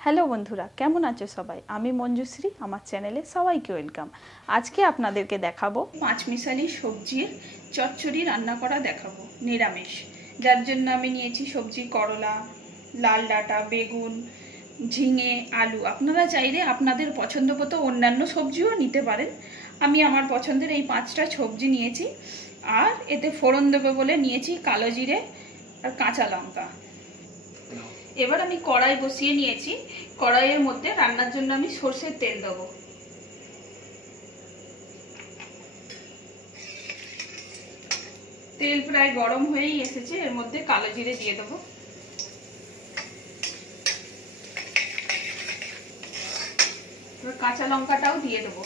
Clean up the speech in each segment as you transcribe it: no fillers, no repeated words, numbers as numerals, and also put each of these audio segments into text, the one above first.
Hello বন্ধুরা, কেমন আছো সবাই? আমি মঞ্জুশ্রী, আমার চ্যানেলে সবাইকে ওয়েলকাম। আজকে আপনাদেরকে দেখাবো পাঁচমিশালি সবজির চচ্চড়ি রান্না করা দেখাবো, নিরামিষ। যার জন্য আমি নিয়েছি সবজি করলা, লাল ডাঁটা, বেগুন, ঝিঙে, আলু। আপনারা চাইলে আপনাদের পছন্দ মতো অন্যান্য সবজিও নিতে পারেন। আমি আমার পছন্দের এই 5টা সবজি নিয়েছি। আর এতে ফোড়ন দেবে বলে নিয়েছি কালো জিরে আর কাঁচা লঙ্কা। এবার আমি কড়াই বসিয়ে নিয়েছি। কড়াইয়ের মধ্যে রান্নার জন্য আমি সরষের তেল দেবো। তেল প্রায় গরম হয়েই এসেছে, এর মধ্যে কালো জিরে দিয়ে দেবো। এবার কাঁচা লঙ্কাটাও দিয়ে দেবো।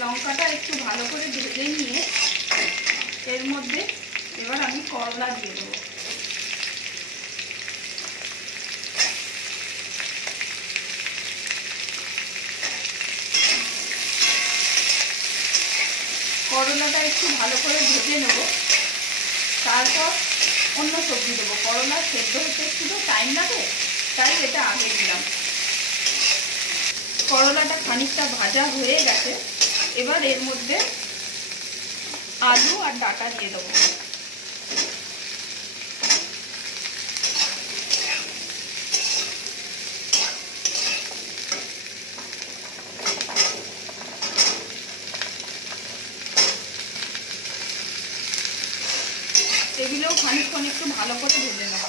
লঙ্কাটা একটু ভালো করে ভেজে নিয়ে এর মধ্যে এবার আমি করলা দিয়ে দেবো। করলাটা একটু ভালো করে ভেজে নেব, তারপর অন্য সবজি দেবো। করলা সেদ্ধ হতে একটু তো টাইম লাগে, তাই এটা আগে দিলাম। করলাটা খানিকটা ভাজা হয়ে গেছে, এবার এর মধ্যে আলু আর ডাঁটা দিয়ে দেবো। এগুলোও খানিকক্ষণ একটু ভালো করে ভেজে নেব।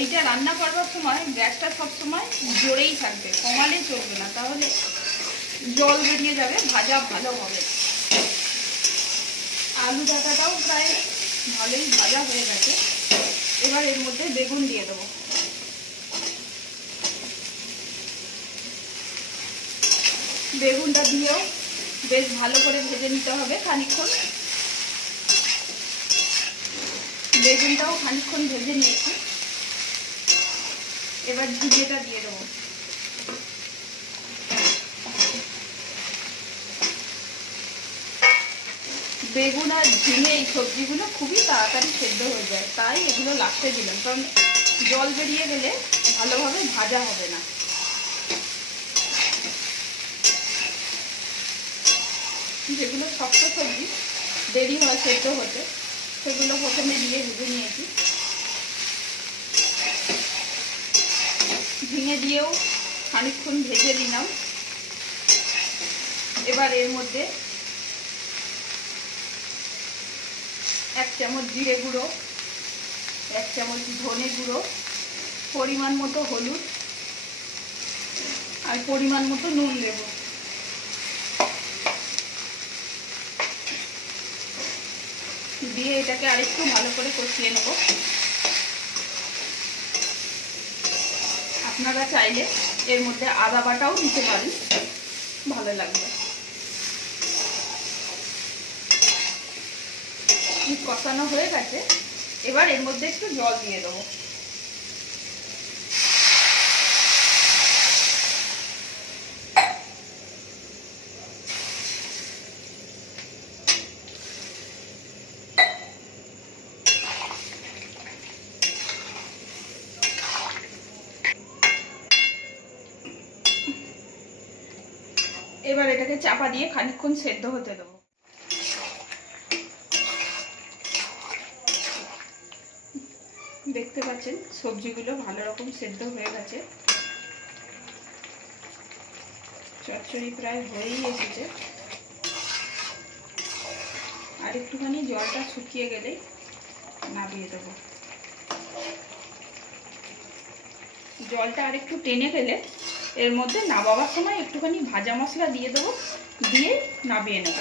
এইটা রান্না করবার সময় গ্যাসটা সবসময় জোরেই থাকবে, কমালে চলবে না, তাহলে জল বেরিয়ে যাবে, ভাজা ভালো হবে। আলু ডাঁটাটাও প্রায় ভালোই ভাজা হয়ে গেছে, এবার এর মধ্যে বেগুন দিয়ে দেবো। বেগুনটা দিয়েও বেশ ভালো করে ভেজে নিতে হবে খানিকক্ষণ। বেগুনটাও খানিকক্ষণ ভেজে নিয়েছি, এবার ঝিঙেটা দিয়ে দেবো। বেগুন আর ঝিঙে এই সবজিগুলো খুবই তাড়াতাড়ি সেদ্ধ হয়ে যায়, তাই এগুলো লাস্টে দিলাম, কারণ জল বেরিয়ে গেলে ভালোভাবে ভাজা হবে না। যেগুলো শক্ত সবজি দেরি হয় সেদ্ধ হতে, সেগুলো প্রথমে দিয়ে ভেজে নিয়েছি। ঝিঙে দিয়েও খানিকক্ষণ ভেজে নিলাম। এবার এর মধ্যে 1 চামচ জিরে গুঁড়ো, 1 চামচ ধনে গুঁড়ো, পরিমাণ মতো হলুদ আর পরিমাণ মতো নুন দেব। দিয়ে এটাকে আরেকটু ভালো করে কষিয়ে নেব। আপনারা চাইলে এর মধ্যে আদা বাটাও দিতে পারেন, ভালো লাগবে। কষানো হয়ে গেছে, এবার এর মধ্যে একটু জল দিয়ে দেবো। এবার এটাকে চাপা দিয়ে খানিকক্ষণ সেদ্ধ হতে দেবো। দেখতে পাচ্ছেন সবজিগুলো ভালো রকম সেদ্ধ হয়ে গেছে, চচ্চড়ি প্রায় হয়েই এসেছে। আর একটুখানি জলটা শুকিয়ে গেলেই নামিয়ে দেবো। জলটা আর একটু টেনে গেলে এর মধ্যে নামাবার সময় একটুখানি ভাজা মশলা দিয়ে দেবো, দিয়ে নামিয়ে নেব।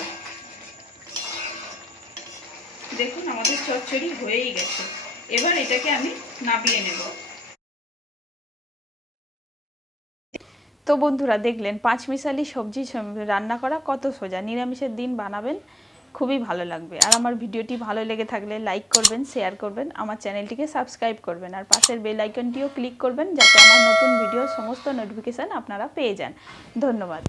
দেখুন আমাদের চচ্চড়ি হয়েই গেছে, এবার এটাকে আমি নামিয়ে নেব। তো বন্ধুরা দেখলেন পাঁচমিশালি সবজি রান্না করা কত সোজা। নিরামিষের দিন বানাবেন, খুবই ভালো লাগবে। আর আমার ভিডিওটি ভালো লেগে থাকলে লাইক করবেন, শেয়ার করবেন, আমার চ্যানেলটিকে সাবস্ক্রাইব করবেন, আর পাশের বেল আইকনটিও ক্লিক করবেন, যাতে আমার নতুন ভিডিওর সমস্ত নোটিফিকেশান আপনারা পেয়ে যান। ধন্যবাদ।